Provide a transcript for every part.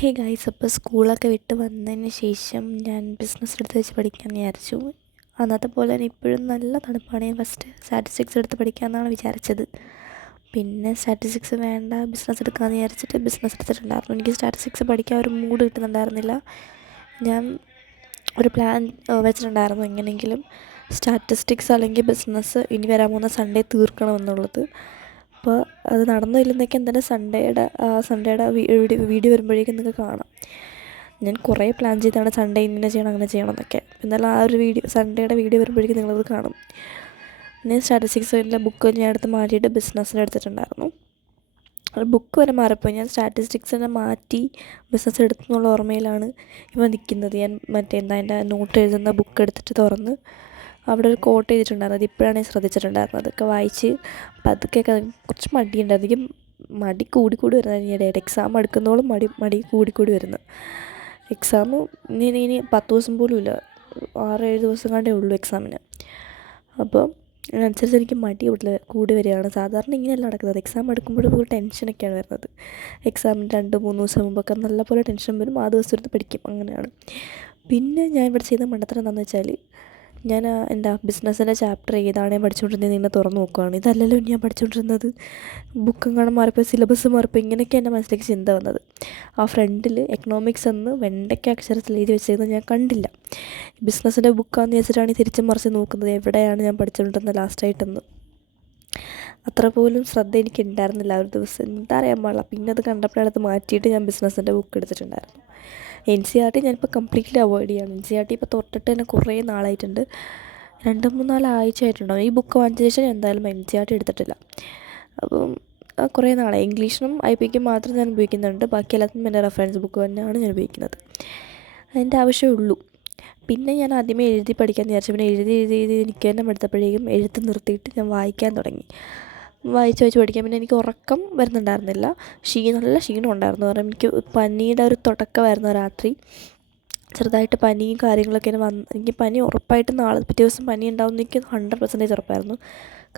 Hey guys, അപ്പോൾ സ്കൂളൊക്കെ വിട്ട് വന്നതിന് ശേഷം ഞാൻ ബിസിനസ് എടുത്ത് വെച്ച് പഠിക്കാമെന്ന് വിചാരിച്ചു. അന്നത്തെ പോലെ തന്നെ ഇപ്പോഴും നല്ല തണുപ്പാണ്. ഞാൻ ഫസ്റ്റ് സ്റ്റാറ്റിസ്റ്റിക്സ് എടുത്ത് പഠിക്കാമെന്നാണ് വിചാരിച്ചത്. പിന്നെ സ്റ്റാറ്റിസ്റ്റിക്സ് വേണ്ട, ബിസിനസ് എടുക്കാമെന്ന് വിചാരിച്ചിട്ട് ബിസിനസ് എടുത്തിട്ടുണ്ടായിരുന്നു. എനിക്ക് സ്റ്റാറ്റിസ്റ്റിക്സ് പഠിക്കാൻ ഒരു മൂഡ് കിട്ടുന്നുണ്ടായിരുന്നില്ല. ഞാൻ ഒരു പ്ലാൻ വെച്ചിട്ടുണ്ടായിരുന്നു, എങ്ങനെയെങ്കിലും സ്റ്റാറ്റിസ്റ്റിക്സ് അല്ലെങ്കിൽ ബിസിനസ് ഇനി വരാൻ പോകുന്ന സൺഡേ തീർക്കണമെന്നുള്ളത്. അപ്പോൾ അത് നടന്നില്ലെന്നൊക്കെ എന്തായാലും സൺഡേയുടെ വീഡിയോ വരുമ്പോഴേക്കും നിങ്ങൾക്ക് കാണാം. ഞാൻ കുറേ പ്ലാൻ ചെയ്താണ് സൺഡേ ഇങ്ങനെ ചെയ്യണം അങ്ങനെ ചെയ്യണം എന്നൊക്കെ. എന്നാലും ആ ഒരു സൺഡേയുടെ വീഡിയോ വരുമ്പോഴേക്കും നിങ്ങളത് കാണും. പിന്നെ സ്റ്റാറ്റിസ്റ്റിക്സിൻ്റെ ബുക്ക് ഞാൻ എടുത്ത് മാറ്റിയിട്ട് ബിസിനസ്സിന് എടുത്തിട്ടുണ്ടായിരുന്നു. ബുക്ക് വരെ മാറിപ്പോയി. ഞാൻ സ്റ്റാറ്റിസ്റ്റിക്സിനെ മാറ്റി ബിസിനസ് എടുത്തെന്നുള്ള ഓർമ്മയിലാണ് ഇവ നിൽക്കുന്നത്. ഞാൻ എൻ്റെ നോട്ട് എഴുതുന്ന ബുക്ക് എടുത്തിട്ട് തുറന്ന് അവിടെ ഒരു കോട്ട് ചെയ്തിട്ടുണ്ടായിരുന്നു. അതിപ്പോഴാണ് ഞാൻ ശ്രദ്ധിച്ചിട്ടുണ്ടായിരുന്നത്. അതൊക്കെ വായിച്ച് പതുക്കെയൊക്കെ കുറച്ച് മടിയുണ്ടായിരുന്നു. എനിക്ക് മടി കൂടിക്കൂടി വരുന്നത് ഇടയിൽ എക്സാം എടുക്കുന്നതോളം മടി കൂടിക്കൂടി വരുന്നു. എക്സാം ഇനി 10 ദിവസം പോലും ഇല്ല, 6-7 ദിവസം കണ്ടേ ഉള്ളൂ എക്സാമിന്. അപ്പോൾ അതിനനുസരിച്ച് എനിക്ക് മടി കൂടി വരികയാണ്. സാധാരണ ഇങ്ങനെയല്ല നടക്കുന്നത്. എക്സാം എടുക്കുമ്പോഴും ഒരു ടെൻഷനൊക്കെയാണ് വരുന്നത്. എക്സാമിന് 2-3 ദിവസം മുമ്പൊക്കെ നല്ലപോലെ ടെൻഷൻ വരും. ആ ദിവസം എടുത്ത് പഠിക്കും, അങ്ങനെയാണ്. പിന്നെ ഞാൻ ഇവിടെ ചെയ്ത മണ്ടത്തരം എന്താണെന്ന് വെച്ചാൽ, ഞാൻ എൻ്റെ ബിസിനസ്സിൻ്റെ ചാപ്റ്റർ ഏതാണ് പഠിച്ചുകൊണ്ടിരുന്നത് ഇങ്ങനെ തുറന്ന് നോക്കുകയാണ്. ഇതല്ലല്ലോ ഞാൻ പഠിച്ചുകൊണ്ടിരുന്നത്, ബുക്കെങ്ങാനും മാറിപ്പോയി, സിലബസ് മാറിപ്പോയി, ഇങ്ങനെയൊക്കെ എൻ്റെ മനസ്സിലേക്ക് ചിന്ത വന്നത്. ആ ഫ്രണ്ടിൽ എക്കണോമിക്സ് എന്ന് വെണ്ടയ്ക്ക അക്ഷരത്തിൽ എഴുതി വെച്ചിരുന്നത് ഞാൻ കണ്ടില്ല. ബിസിനസ്സിൻ്റെ ബുക്കാണെന്ന് വെച്ചിട്ടാണ് തിരിച്ച് മറിച്ച് നോക്കുന്നത് എവിടെയാണ് ഞാൻ പഠിച്ചുകൊണ്ടിരുന്നത് ലാസ്റ്റായിട്ടെന്ന്. അത്ര പോലും ശ്രദ്ധ എനിക്ക് ഉണ്ടായിരുന്നില്ല ഒരു ദിവസം. എന്താ അറിയാൻ പാടില്ല. പിന്നെ അത് കണ്ടപ്പോഴാണ് അത് മാറ്റിയിട്ട് ഞാൻ ബിസിനസ്സിൻ്റെ ബുക്ക് എടുത്തിട്ടുണ്ടായിരുന്നു. NCERT ഞാനിപ്പോൾ കംപ്ലീറ്റ്ലി അവോയ്ഡ് ചെയ്യാണ്. NCERT ഇപ്പോൾ തൊട്ടിട്ട് തന്നെ കുറേ നാളായിട്ടുണ്ട്, 2-3-4 ആഴ്ച ആയിട്ടുണ്ടാവും. ഈ ബുക്ക് വാങ്ങിച്ച ശേഷം ഞാൻ എന്തായാലും NCERT എടുത്തിട്ടില്ല. അപ്പം കുറേ നാളായി. ഇംഗ്ലീഷിനും IPക്കും മാത്രം ഞാൻ ഉപയോഗിക്കുന്നുണ്ട്. ബാക്കി എല്ലാത്തിനും എൻ്റെ റെഫറൻസ് ബുക്ക് തന്നെയാണ് ഞാൻ ഉപയോഗിക്കുന്നത്. അതിൻ്റെ ആവശ്യമേ. പിന്നെ ഞാൻ ആദ്യമേ എഴുതി പഠിക്കാമെന്ന് വിചാരിച്ചു. പിന്നെ എഴുതി എനിക്ക് തന്നെ എടുത്തപ്പോഴേക്കും എഴുത്ത് നിർത്തിയിട്ട് ഞാൻ വായിക്കാൻ തുടങ്ങി. വായിച്ച് പഠിക്കാൻ. പിന്നെ എനിക്ക് ഉറക്കം വരുന്നുണ്ടായിരുന്നില്ല, നല്ല ക്ഷീണം ഉണ്ടായിരുന്നു. കാരണം എനിക്ക് പനിയുടെ ഒരു തുടക്കമായിരുന്നു. രാത്രി ചെറുതായിട്ട് പനിയും കാര്യങ്ങളൊക്കെ എനിക്ക് പനി ഉറപ്പായിട്ടും പിറ്റേ ദിവസം പനി ഉണ്ടാവുമെന്ന് എനിക്ക് 100% ഉറപ്പായിരുന്നു.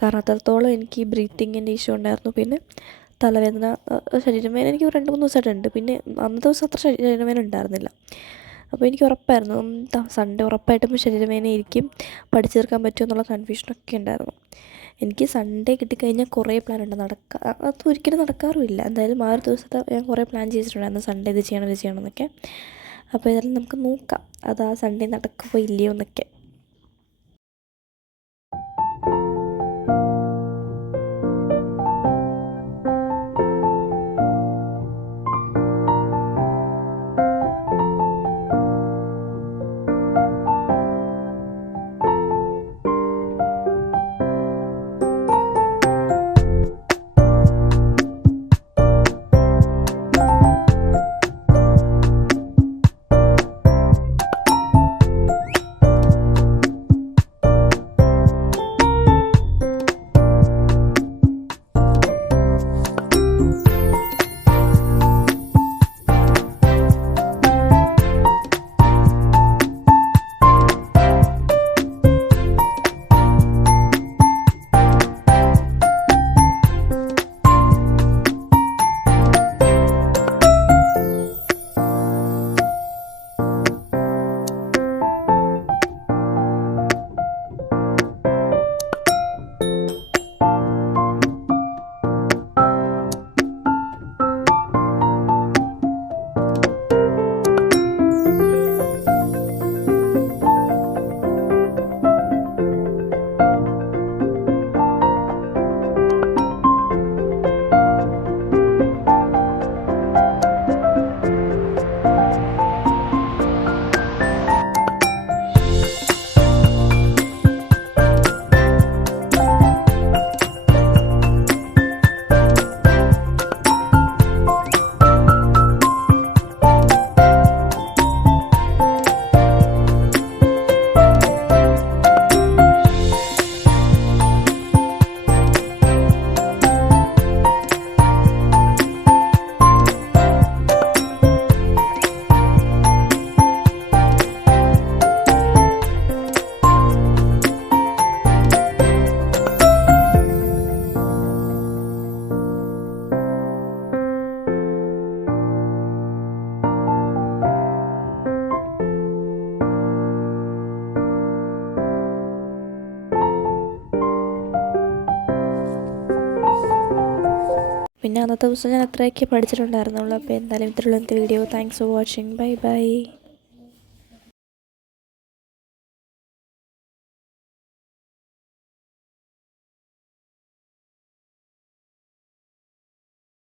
കാരണം അത്രത്തോളം എനിക്ക് ബ്രീത്തിങ്ങിൻ്റെ ഇഷ്യൂ ഉണ്ടായിരുന്നു. പിന്നെ തലവേദന, ശരീരവേദന എനിക്ക് 2-3 ദിവസമായിട്ടുണ്ട്. പിന്നെ അന്നത്തെ ദിവസം അത്ര ശരീരവേദന ഉണ്ടായിരുന്നില്ല. അപ്പോൾ എനിക്ക് ഉറപ്പായിരുന്നു സൺഡേ ഉറപ്പായിട്ടും ശരീരവേദന ഇരിക്കും, പഠിച്ചു തീർക്കാൻ പറ്റുമെന്നുള്ള കൺഫ്യൂഷനൊക്കെ ഉണ്ടായിരുന്നു. എനിക്ക് സൺഡേ കിട്ടിക്കഴിഞ്ഞാൽ കുറേ പ്ലാനുണ്ട്. അതൊരിക്കലും നടക്കാറുമില്ല. എന്തായാലും ആ ഒരു ദിവസത്തെ ഞാൻ കുറേ പ്ലാൻ ചെയ്തിട്ടുണ്ടായിരുന്നു, സൺഡേ ഇത് ചെയ്യണം എന്നൊക്കെ. അപ്പോൾ ഇതെല്ലാം നമുക്ക് നോക്കാം, അത് ആ സൺഡേ നടക്കുമോ ഇല്ലയോ എന്നൊക്കെ. പിന്നെ അന്നത്തെ ദിവസം ഞാൻ അത്രയൊക്കെ പഠിച്ചിട്ടുണ്ടായിരുന്നുള്ളൂ. അപ്പോൾ എന്തായാലും ഇത്രയുള്ള ഇന്നത്തെ video. Thanks for watching. Bye bye.